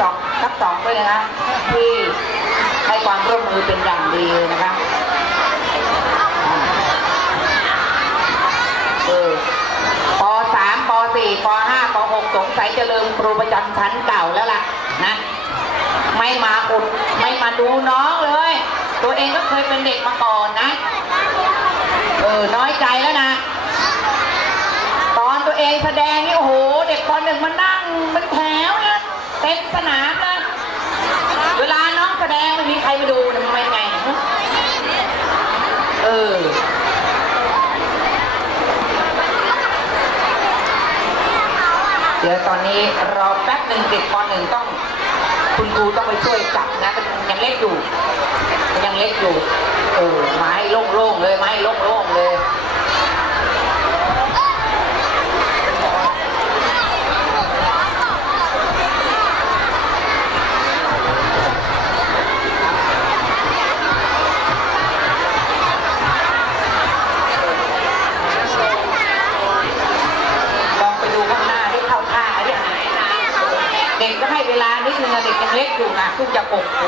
สองทับสองด้วยนะคะที่ให้ความร่วมมือเป็นอย่างดีเลยนะคะเออปสามปสี่ปห้าปหกสงสัยจะลืมครูประจำชั้นเก่าแล้วล่ะนะ ไม่มาอุดไม่มาดูน้องเลย ตัวเองก็เคยเป็นเด็กมาก่อนนะ เออ น้อยใจแล้วนะ ตอนตัวเองแสดงนี่โอ้โห เด็กปหนึ่งมานั่งเป็นแถวนะ ต็มสนามเลยเวลาน้องแสดงไม่มีใครมาดูนะมันเป็นไงเออเดี๋ยวตอนนี้รอแป๊บหนึ่งเด็กปหนึ่งต้อง คุณครูต้องไปช่วยจับนะมันยังเล็กอยู่ ยังเล็กอยู่ เออไม้โล่งๆเลยไม้โล่งๆเลย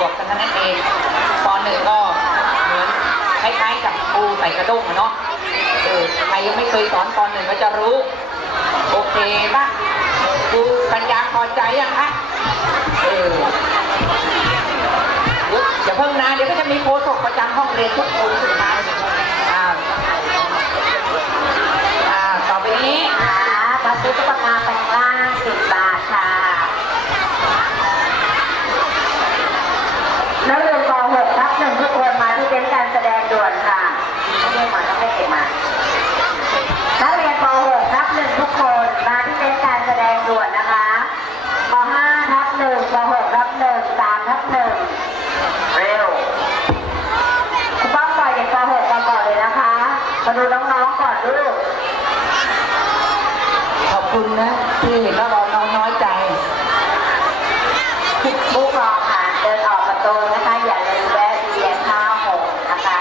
ปกขวบกันนั้นเองปหนึ่งก็เหมือนคล้ายๆกับครูใส่กระด้งอะเนาะเออใครยังไม่เคยสอนปหนึ่งก็จะรู้ โอเคปะครูปัญญาพอใจยังคะเอออย่าเพิ่งนะเดี๋ยวก็จะมีโฆษกประจำห้องเรียนทุกคนสุดท้ายอ่าอ่าต่อไปนี้ค่ะบัตรตุ๊กตาแปลงร่างสิบบาทค่ะ นักเรียนป .6 ทับหนึ่งทุกคนมาที่เต็นท์การแสดงด่วนค่ะไม่ได้มาต้องไม่เก็บมา นักเรียนป .6 ทับหนึ่งทุกคนมาที่เต็นท์การแสดงด่วนนะคะป .5 ทับหนึ่งป .6 ทับหนึ่งสามทับหนึ่งเร็วคุณป้าปล่อยเด็กป .6 มาก่อนเลยนะคะ มาดูน้องๆก่อนลูก ขอบคุณนะ ที่เห็นว่าเราน้องน้อยใจผู้ปกครองค่ะเดินออกประตูนะคะ อย่าลืมแวะเวียนข้าวหกนะคะ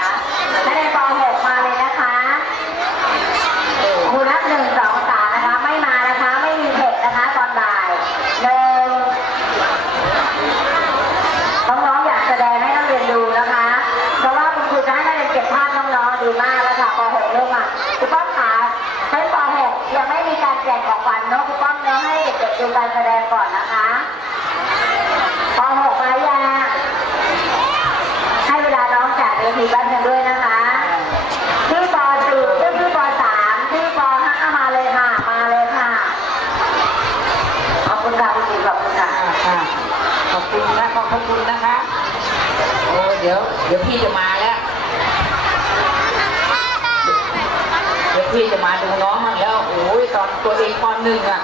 นักเรียนป .6 มาเลยนะคะครูนับหนึ่งสองสามนะคะ ไม่มานะคะ ไม่มีเผ็ดนะคะ ตอนบ่ายหนึ่งน้องๆอยากแสดงให้นักเรียนดูนะคะ เพราะว่าคุณครูจะให้นักเรียนเก็บภาพน้องๆดีมากแล้วค่ะป .6 เริ่มอะคุณป้อมขาเฮ้ยป .6 ยังไม่มีการแจกของขวัญเนาะคุณป้อมเนาะให้เด็กๆดูการแสดงก่อนนะคะป .6 มายังให้เวลาน้องจากเวทีแป๊บนึงด้วยนะคะที่ป .4 ที่ที่ป .3 ที่ป .5 มาเลยค่ะ มาเลยค่ะ ขอบคุณค่ะคุณครูขอบคุณค่ะอ่าค่ะขอบคุณนะขอบคุณนะคะ โอ้เดี๋ยว เดี๋ยวพี่จะมาแล้ว เดี๋ยว พี่จะมาดูน้องมั่งแล้ว โอ้ยตอนตัวเองตอนหนึ่งอะ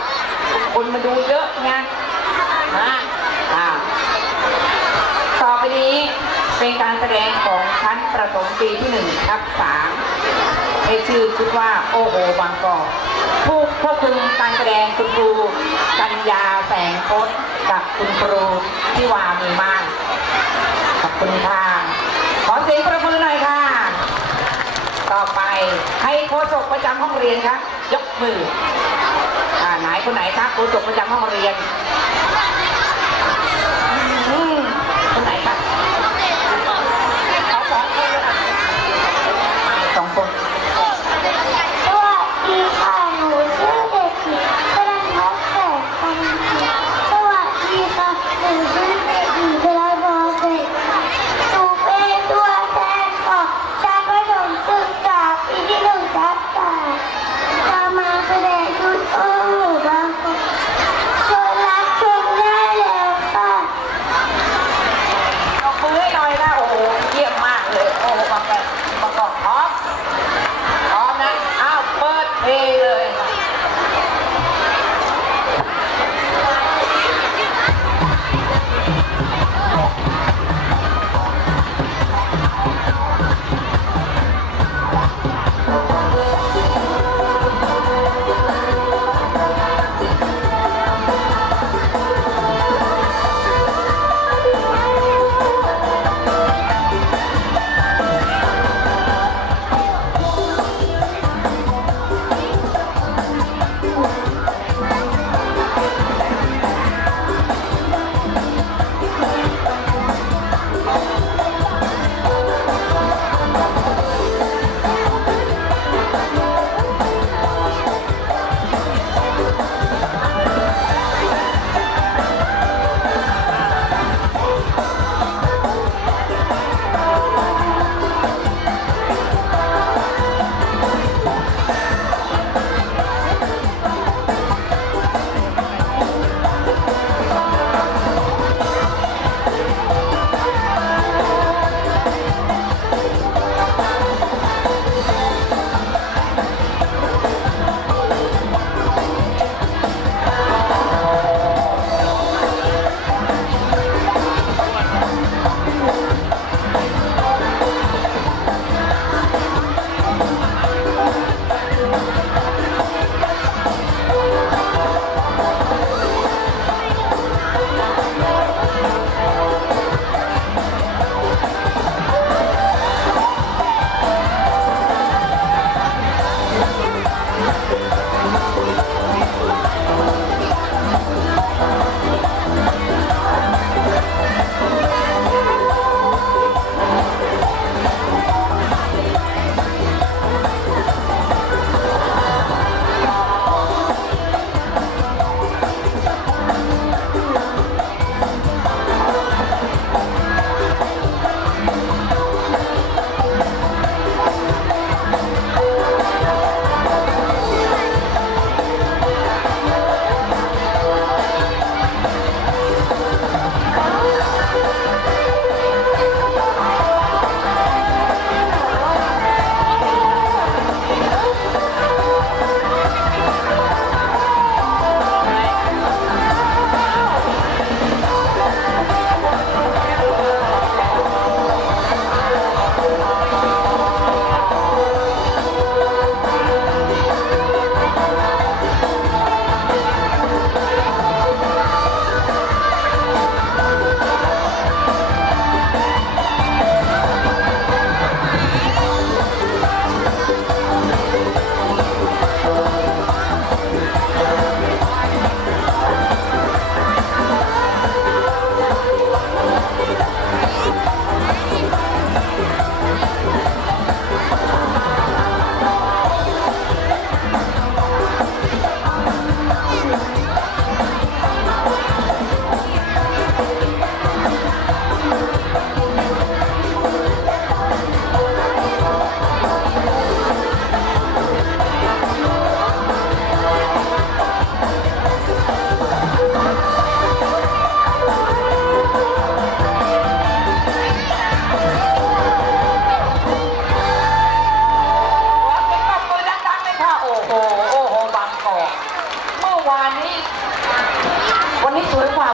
คนมาดูเยอะไงนะอ่าต่อไปนี้เป็นการแสดงของชั้นประถมปีที่หนึ่งทับสามในชื่อชุดว่าโอโหบางกอกผู้ควบคุมการแสดงคุณครูกัญญาแสงโคตกับคุณครูที่วามีมากขอบคุณค่ะ ขอเสียงประมือหน่อยค่ะ ต่อไป ใครโคศกประจำห้องเรียนครับยกมืออ่าไหนคนไหนครับโคศกประจำห้องเรียนคนไหนครับสองค